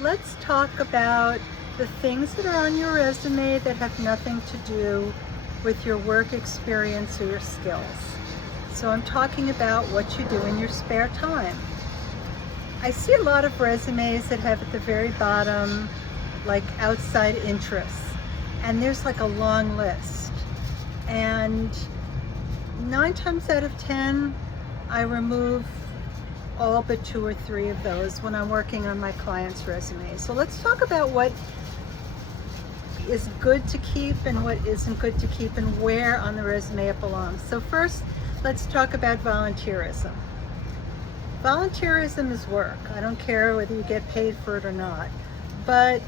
let's talk about the things that are on your resume that have nothing to do with your work experience or your skills. So I'm talking about what you do in your spare time. I see a lot of resumes that have at the very bottom like outside interests, and there's like a long list. And 9 times out of 10, I remove all but 2 or 3 of those when I'm working on my client's resume. So let's talk about what is good to keep and what isn't good to keep and where on the resume it belongs. So first, let's talk about volunteerism. Volunteerism is work. I don't care whether you get paid for it or not, but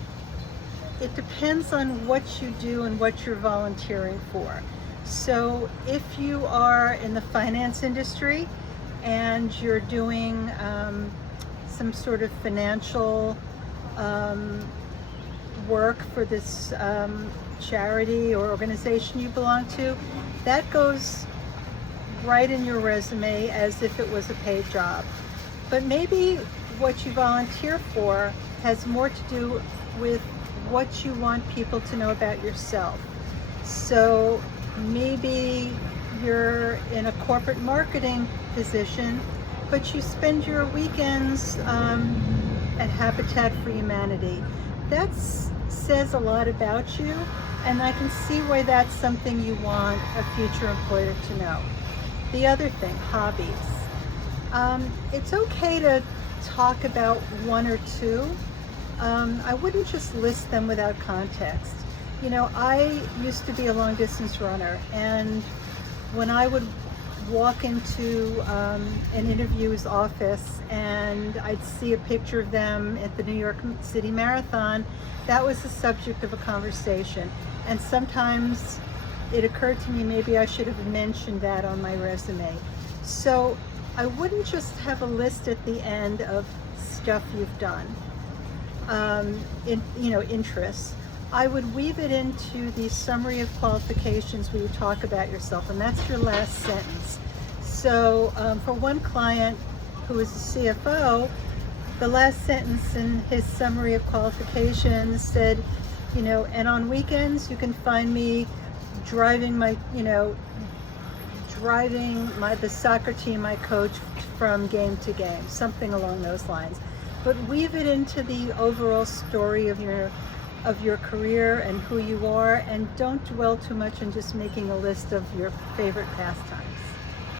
it depends on what you do and what you're volunteering for. So if you are in the finance industry and you're doing some sort of financial work for this charity or organization you belong to, that goes right in your resume as if it was a paid job. But maybe what you volunteer for has more to do with what you want people to know about yourself. So maybe you're in a corporate marketing position, but you spend your weekends at Habitat for Humanity. That says a lot about you, and I can see why that's something you want a future employer to know. The other thing, hobbies. It's okay to talk about 1 or 2. I wouldn't just list them without context. You know, I used to be a long distance runner, and when I would walk into an interviewer's office and I'd see a picture of them at the New York City Marathon, that was the subject of a conversation. And sometimes it occurred to me maybe I should have mentioned that on my resume. So I wouldn't just have a list at the end of stuff you've done, interests. I would weave it into the summary of qualifications where you talk about yourself, and that's your last sentence. So for one client who is a CFO, the last sentence in his summary of qualifications said, and on weekends you can find me driving the soccer team I coach from game to game, something along those lines. But weave it into the overall story of your career and who you are, and don't dwell too much on just making a list of your favorite pastimes.